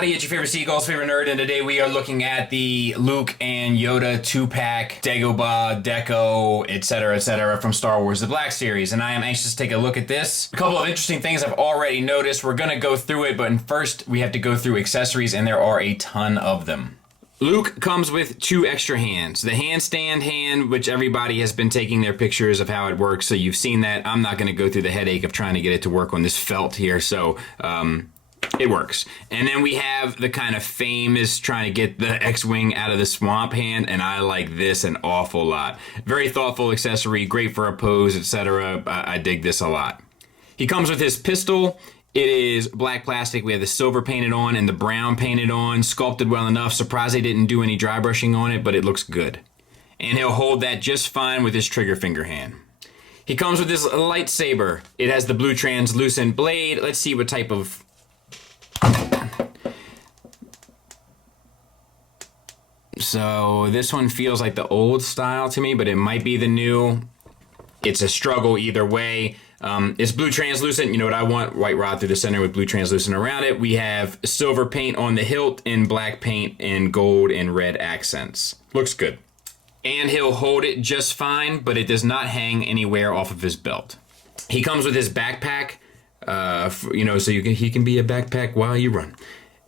howdy, it's your favorite Seagull's favorite nerd, and today we are looking at the Luke and Yoda 2-pack Dagobah, Deco, etc., from Star Wars The Black Series, and I am anxious to take a look at this. A couple of interesting things I've already noticed. We're going to go through it, but first we have to go through accessories, and there are a ton of them. Luke comes with 2 extra hands. The handstand hand, which everybody has been taking their pictures of how it works, so you've seen that. I'm not going to go through the headache of trying to get it to work on this felt here, so it works. And then we have the kind of famous trying to get the X-Wing out of the swamp hand, and I like this an awful lot. Very thoughtful accessory, great for a pose, etc. I dig this a lot. He comes with his pistol. It is black plastic. We have the silver painted on and the brown painted on, sculpted well enough. Surprised they didn't do any dry brushing on it, but it looks good. And he'll hold that just fine with his trigger finger hand. He comes with this lightsaber. It has the blue translucent blade. Let's see what type of... So this one feels like the old style to me, but it might be the new. It's a struggle either way. It's blue translucent. You know what I want? White rod through the center with blue translucent around it. We have silver paint on the hilt and black paint and gold and red accents. Looks good. And he'll hold it just fine, but it does not hang anywhere off of his belt. He comes with his backpack, so he can be a backpack while you run.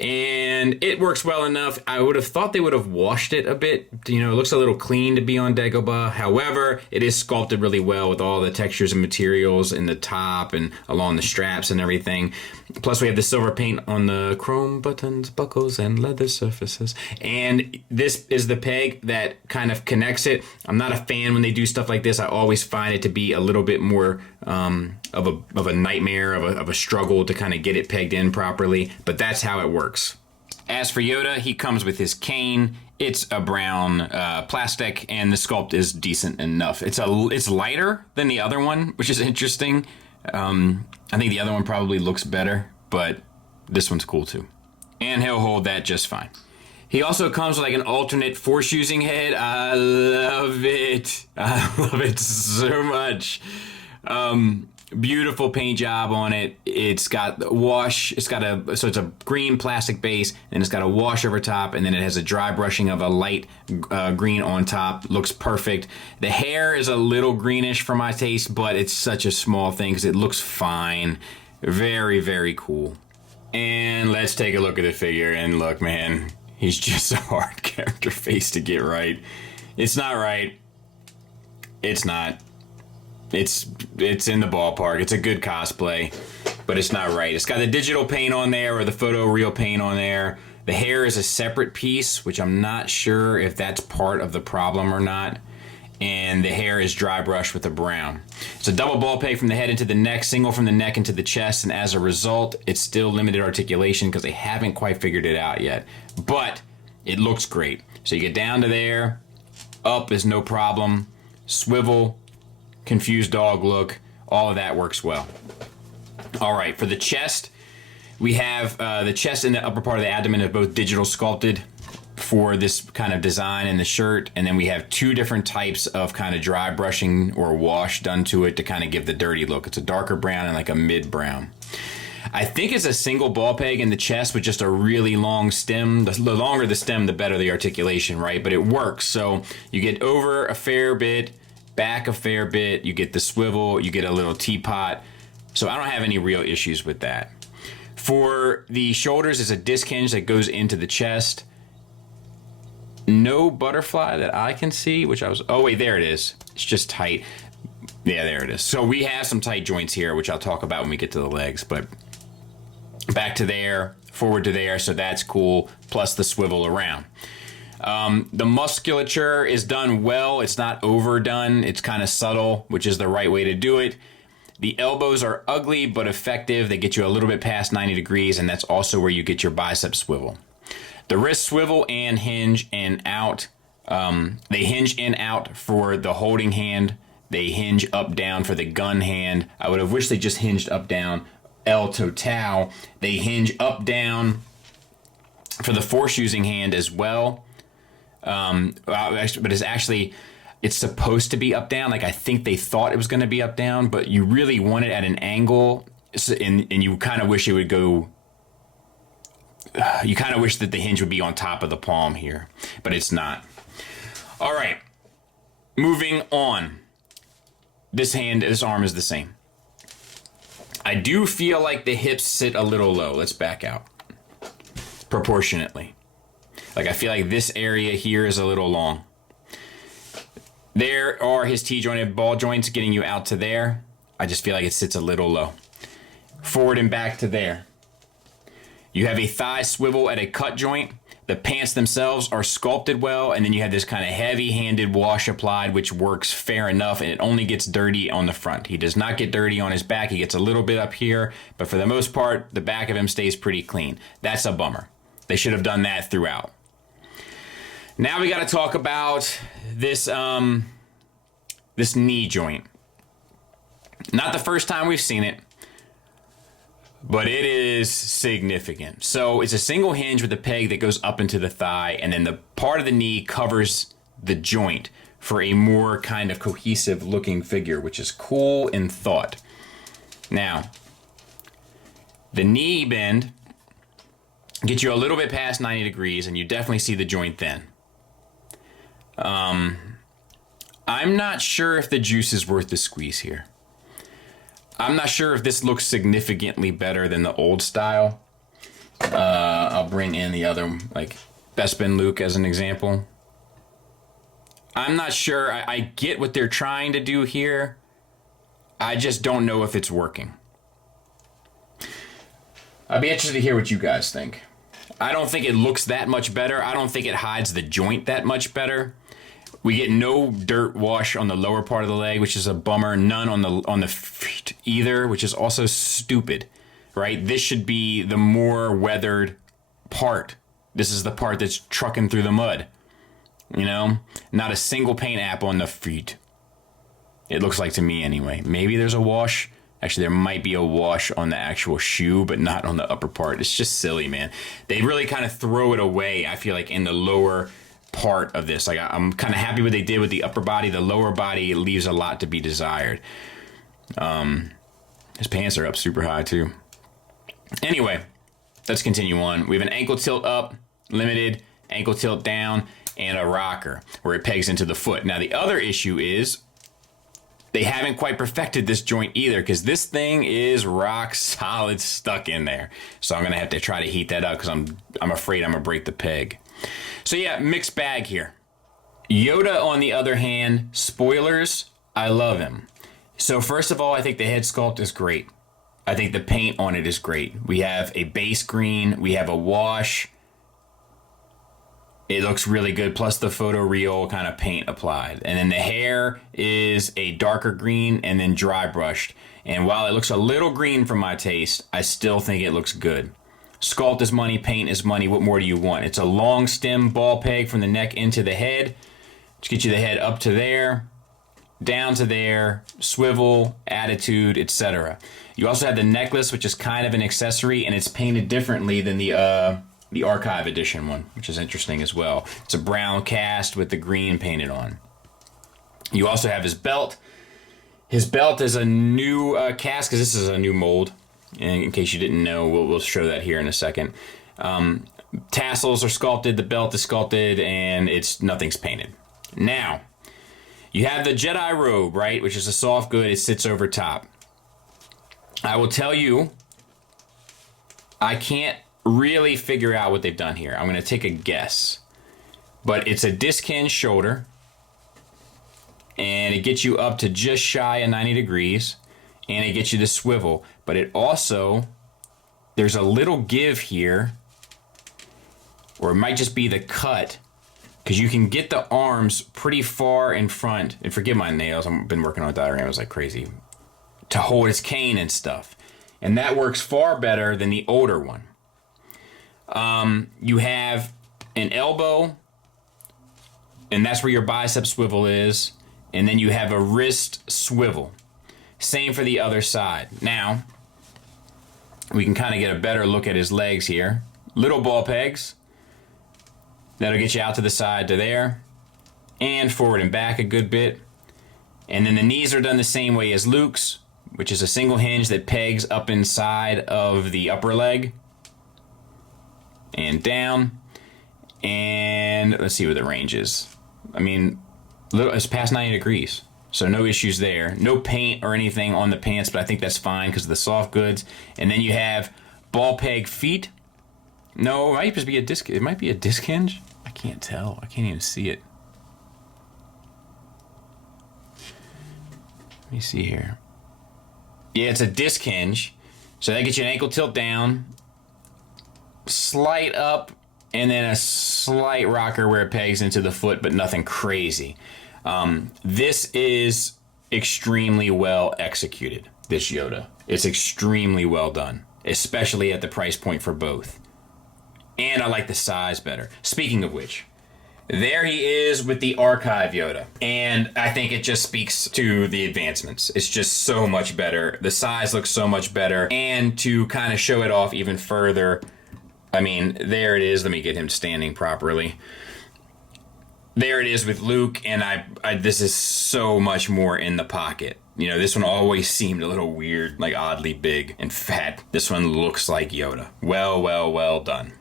And it works well enough. I would have thought they would have washed it a bit. You know, it looks a little clean to be on Dagobah. However, it is sculpted really well with all the textures and materials in the top and along the straps and everything. Plus, we have the silver paint on the chrome buttons, buckles, and leather surfaces. And this is the peg that kind of connects it. I'm not a fan when they do stuff like this. I always find it to be a little bit more of a nightmare, of a struggle to kind of get it pegged in properly. But that's how it works. As for Yoda, he comes with his cane. It's a brown plastic, and the sculpt is decent enough. It's lighter than the other one, which is interesting. I think the other one probably looks better, but this one's cool too. And he'll hold that just fine. He also comes with like an alternate force using head. I love it. I love it so much. Beautiful paint job on it. It's got the wash. It's a green plastic base, and it's got a wash over top, and then it has a dry brushing of a light green on top. Looks perfect. The hair is a little greenish for my taste, but it's such a small thing because it looks fine. Very, very cool. And let's take a look at the figure, and look, man, he's just a hard character face to get right. It's not right. It's not. It's in the ballpark. It's a good cosplay, but it's not right. It's got the digital paint on there, or the photoreal paint on there. The hair is a separate piece, which I'm not sure if that's part of the problem or not. And the hair is dry brushed with a brown. It's a double ball peg from the head into the neck, single from the neck into the chest, and as a result, it's still limited articulation because they haven't quite figured it out yet. But it looks great. So you get down to there, up is no problem, swivel, confused dog look, all of that works well. All right, for the chest, we have the chest and the upper part of the abdomen are both digital sculpted for this kind of design in the shirt, and then we have 2 different types of kind of dry brushing or wash done to it to kind of give the dirty look. It's a darker brown and like a mid brown. I think it's a single ball peg in the chest with just a really long stem. The longer the stem, the better the articulation, right? But it works. So you get over a fair bit, back a fair bit, you get the swivel, you get a little teapot. So I don't have any real issues with that. For the shoulders, it's a disc hinge that goes into the chest. No butterfly that I can see, oh wait, there it is. It's just tight. Yeah, there it is. So we have some tight joints here, which I'll talk about when we get to the legs, but back to there, forward to there, so that's cool, plus the swivel around. The musculature is done well. It's not overdone. It's kind of subtle, which is the right way to do it. The elbows are ugly but effective. They get you a little bit past 90 degrees, and that's also where you get your bicep swivel. The wrist swivel and hinge and out. They hinge in out for the holding hand. They hinge up down for the gun hand. I would have wished they just hinged up down El Total. They hinge up down for the force using hand as well. But it's supposed to be up down. Like I think they thought it was going to be up down, but you really want it at an angle, and you kind of wish it would go you kind of wish that the hinge would be on top of the palm here, but it's not. All right, moving on. This arm is the same. I do feel like the hips sit a little low. Let's back out. Proportionately. Like I feel like this area here is a little long. There are his T-jointed ball joints getting you out to there. I just feel like it sits a little low. Forward and back to there. You have a thigh swivel at a cut joint. The pants themselves are sculpted well, and then you have this kind of heavy-handed wash applied, which works fair enough, and it only gets dirty on the front. He does not get dirty on his back. He gets a little bit up here, but for the most part, the back of him stays pretty clean. That's a bummer. They should have done that throughout. Now we got to talk about this this knee joint. Not the first time we've seen it, but it is significant. So it's a single hinge with a peg that goes up into the thigh, and then the part of the knee covers the joint for a more kind of cohesive looking figure, which is cool in thought. Now, the knee bend gets you a little bit past 90 degrees, and you definitely see the joint then. I'm not sure if the juice is worth the squeeze here. I'm not sure if this looks significantly better than the old style. I'll bring in the other, like Bespin Luke as an example. I'm not sure. I get what they're trying to do here. I just don't know if it's working. I'd be interested to hear what you guys think. I don't think it looks that much better. I don't think it hides the joint that much better. We get no dirt wash on the lower part of the leg, which is a bummer. None on the feet either, which is also stupid, right? This should be the more weathered part. This is the part that's trucking through the mud, you know? Not a single paint app on the feet. It looks like to me anyway. Maybe there's a wash. Actually, there might be a wash on the actual shoe, but not on the upper part. It's just silly, man. They really kind of throw it away, I feel like, in the lower part of this. Like, I'm kind of happy what they did with the upper body. The lower body leaves a lot to be desired. His pants are up super high too. Anyway, let's continue on. We have an ankle tilt up, limited, ankle tilt down, and a rocker where it pegs into the foot. Now the other issue is they haven't quite perfected this joint either, because this thing is rock solid stuck in there. So I'm gonna have to try to heat that up because I'm afraid I'm gonna break the peg. So yeah, mixed bag here. Yoda, on the other hand, spoilers, I love him. So first of all, I think the head sculpt is great. I think the paint on it is great. We have a base green, we have a wash. It looks really good, plus the photoreal kind of paint applied. And then the hair is a darker green and then dry brushed. And while it looks a little green for my taste, I still think it looks good. Sculpt is money, paint is money. What more do you want? It's a long stem ball peg from the neck into the head. To get you the head up to there, down to there, swivel, attitude, etc. You also have the necklace, which is kind of an accessory, and it's painted differently than the Archive Edition one, which is interesting as well. It's a brown cast with the green painted on. You also have his belt. His belt is a new cast, because this is a new mold. And in case you didn't know, we'll show that here in a second. Tassels are sculpted, the belt is sculpted, and nothing's painted. Now, you have the Jedi robe, right, which is a soft good. It sits over top. I will tell you, I can't really figure out what they've done here. I'm going to take a guess. But it's a disc hinge shoulder, and it gets you up to just shy of 90 degrees, and it gets you to swivel. But it also, there's a little give here, or it might just be the cut, because you can get the arms pretty far in front, and forgive my nails, I've been working on dioramas like crazy, to hold his cane and stuff. And that works far better than the older one. You have an elbow, and that's where your bicep swivel is, and then you have a wrist swivel. Same for the other side. Now, we can kind of get a better look at his legs here. Little ball pegs. That'll get you out to the side to there, and forward and back a good bit. And then the knees are done the same way as Luke's, which is a single hinge that pegs up inside of the upper leg. and down. And let's see what the range is. I mean, it's past 90 degrees. So no issues there. No paint or anything on the pants, but I think that's fine because of the soft goods. And then you have ball peg feet. No, it might just be a disc. It might be a disc hinge. I can't tell. I can't even see it. Let me see here. Yeah, it's a disc hinge. So that gets you an ankle tilt down, slight up, and then a slight rocker where it pegs into the foot, but nothing crazy. This is extremely well executed, this Yoda. It's extremely well done, especially at the price point for both. And I like the size better. Speaking of which, there he is with the Archive Yoda. And I think it just speaks to the advancements. It's just so much better. The size looks so much better. And to kind of show it off even further, I mean, there it is. Let me get him standing properly. There it is with Luke, and this is so much more in the pocket. You know, this one always seemed a little weird, like oddly big and fat. This one looks like Yoda. Well done.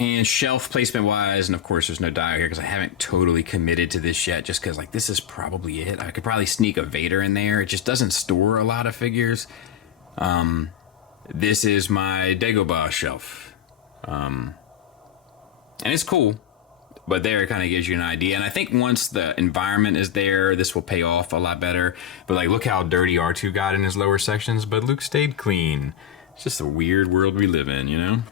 And shelf placement wise, and of course there's no dial here because I haven't totally committed to this yet, just because like this is probably it. I could probably sneak a Vader in there. It just doesn't store a lot of figures. This is my Dagobah shelf. And it's cool. But there it kind of gives you an idea. And I think once the environment is there, this will pay off a lot better. But like, look how dirty R2 got in his lower sections, but Luke stayed clean. It's just a weird world we live in, you know?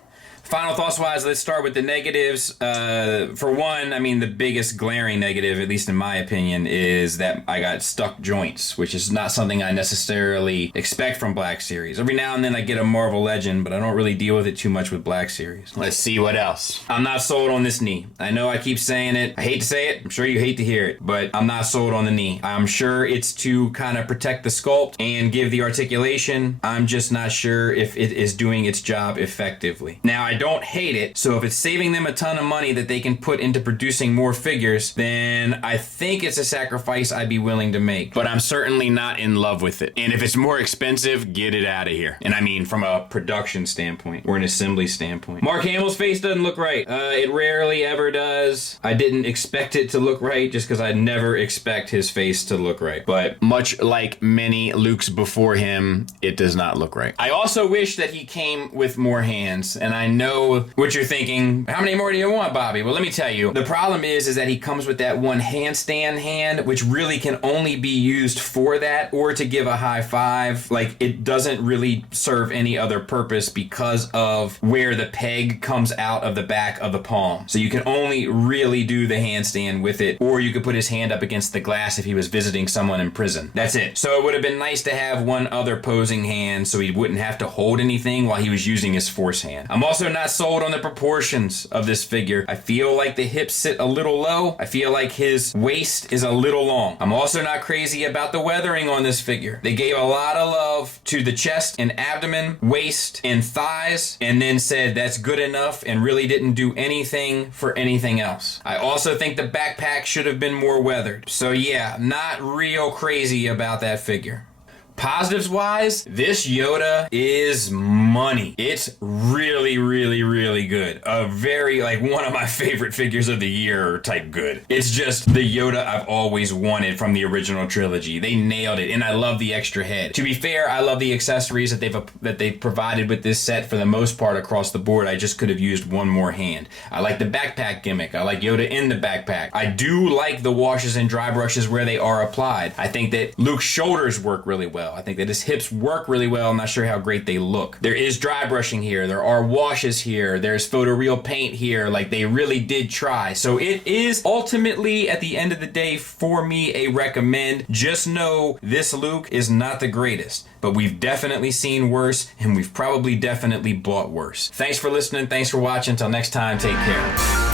Final thoughts wise, let's start with the negatives. For one, I mean, the biggest glaring negative, at least in my opinion, is that I got stuck joints, which is not something I necessarily expect from Black Series. Every now and then I get a Marvel Legend, but I don't really deal with it too much with Black Series. Let's see what else. I'm not sold on this knee. I know I keep saying it. I hate to say it. I'm sure you hate to hear it, but I'm not sold on the knee. I'm sure it's to kind of protect the sculpt and give the articulation. I'm just not sure if it is doing its job effectively. Now, I don't hate it, so if it's saving them a ton of money that they can put into producing more figures, then I think it's a sacrifice I'd be willing to make. But I'm certainly not in love with it. And if it's more expensive, get it out of here. And I mean from a production standpoint or an assembly standpoint. Mark Hamill's face doesn't look right. It rarely ever does. I didn't expect it to look right just because I never expect his face to look right. But much like many Lukes before him, it does not look right. I also wish that he came with more hands, and I know what you're thinking. How many more do you want, Bobby? Well, let me tell you. The problem is that he comes with that one handstand hand, which really can only be used for that or to give a high five. Like, it doesn't really serve any other purpose because of where the peg comes out of the back of the palm. So you can only really do the handstand with it, or you could put his hand up against the glass if he was visiting someone in prison. That's it. So it would have been nice to have one other posing hand so he wouldn't have to hold anything while he was using his force hand. I'm also not sold on the proportions of this figure. I feel like the hips sit a little low. I feel like his waist is a little long. I'm also not crazy about the weathering on this figure. They gave a lot of love to the chest and abdomen, waist and thighs, and then said that's good enough and really didn't do anything for anything else. I also think the backpack should have been more weathered. So yeah, not real crazy about that figure. Positives wise, this Yoda is money. It's really good. A very, like, one of my favorite figures of the year type good. It's just the Yoda I've always wanted from the original trilogy. They nailed it, and I love the extra head. To be fair, I love the accessories that they've provided with this set for the most part across the board. I just could have used one more hand. I like the backpack gimmick. I like Yoda in the backpack. I do like the washes and dry brushes where they are applied. I think that Luke's shoulders work really well. I think that his hips work really well. I'm not sure how great they look. There is dry brushing here. There are washes here. There's photoreal paint here. Like, they really did try. So it is ultimately, at the end of the day, for me, a recommend. Just know this Luke is not the greatest, but we've definitely seen worse, and we've probably definitely bought worse. Thanks for listening. Thanks for watching. Until next time, take care.